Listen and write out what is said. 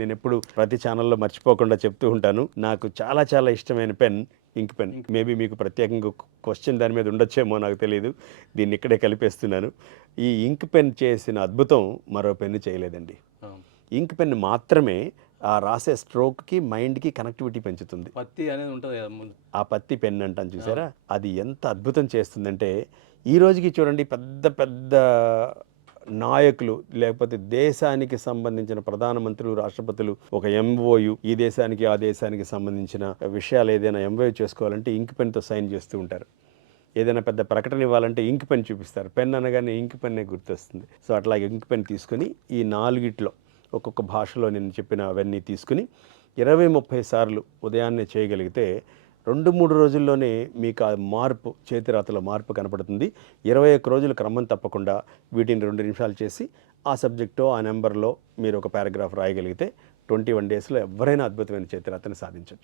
నేను ఎప్పుడు ప్రతి ఛానల్లో మర్చిపోకుండా చెప్తూ ఉంటాను. నాకు చాలా చాలా ఇష్టమైన పెన్ ఇంక్ పెన్. మేబీ మీకు ప్రత్యేకంగా క్వశ్చన్ దాని మీద ఉండొచ్చేమో నాకు తెలియదు. దీన్ని ఇక్కడే కలిపేస్తున్నాను. ఈ ఇంక్ పెన్ చేసిన అద్భుతం మరో పెన్ చేయలేదండి. ఇంక్ పెన్ మాత్రమే ఆ రాసే స్ట్రోక్కి మైండ్కి కనెక్టివిటీ పెంచుతుంది. పత్తి అనేది ఉంటుంది కదా ముందు. ఆ పత్తి పెన్ అంటాను చూసారా, అది ఎంత అద్భుతం చేస్తుందంటే ఈ రోజుకి చూడండి, పెద్ద పెద్ద నాయకులు లేకపోతే దేశానికి సంబంధించిన ప్రధానమంత్రులు, రాష్ట్రపతులు ఒక ఎంఓయు, ఈ దేశానికి ఆ దేశానికి సంబంధించిన విషయాలు ఏదైనా ఎంఓయు చేసుకోవాలంటే ఇంక్ పెన్తో సైన్ చేస్తూ ఉంటారు. ఏదైనా పెద్ద ప్రకటన ఇవ్వాలంటే ఇంక్ పెన్ చూపిస్తారు. పెన్ అనగానే ఇంక్ పెన్నే గుర్తొస్తుంది. సో అట్లాగే ఇంక్ పెన్ తీసుకుని ఈ నాలుగిట్లో ఒక్కొక్క భాషలో నేను చెప్పిన అవన్నీ తీసుకుని 20-30 సార్లు ఉదయాన్నే చేయగలిగితే 2-3 రోజుల్లోనే మీకు ఆ మార్పు, చేతిరాతలో మార్పు కనపడుతుంది. 21 రోజులు క్రమం తప్పకుండా వీటిని 2 నిమిషాలు చేసి ఆ సబ్జెక్టో ఆ నెంబర్లో మీరు ఒక పారాగ్రాఫ్ రాయగలిగితే 21 డేస్లో ఎవరైనా అద్భుతమైన చేతిరాతని సాధించవచ్చు.